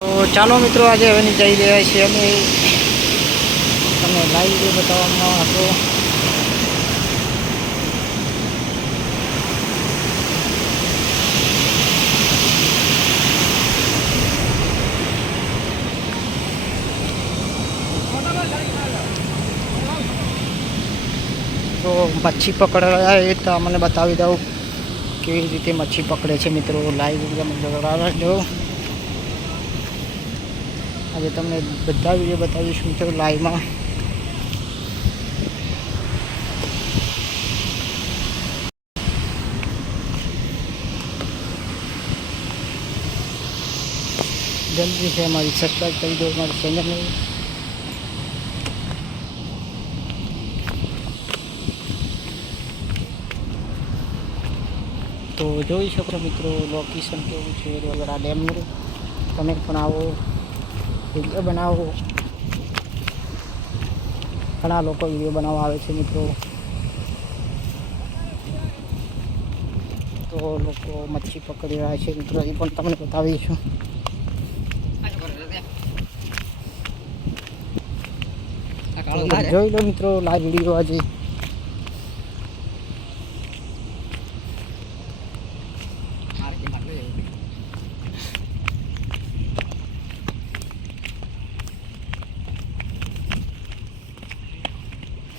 તો ચાલો મિત્રો, આજે હવે જઈ રહ્યા છીએ અમે. તમને લાઈવ જે બતાવવામાં હતો તો મચ્છી પકડાય તો અમને બતાવી દઉં કેવી રીતે મચ્છી પકડે છે મિત્રો. લાઈવ તમે જો આજે તમને બધા વીડિયો બતાવીશું મિત્રો લાઈવમાં જલ્દી છે અમારી સબસ્ક્રાઈબ કરી દો અમારી ચેનલને તો જોઈ શકો મિત્રો લોકેશન કેવું છે આ ડેમનું તમે પણ આવો. વીડિયો બનાવો. ઘણા લોકો વીડિયો બનાવવા આવે છે મિત્રો. તો લોકો મચ્છી પકડી રહ્યા છે મિત્રો. એ પણ તમને બતાવીશું જોઈ લો મિત્રો લાઈવ વીડિયો આજે.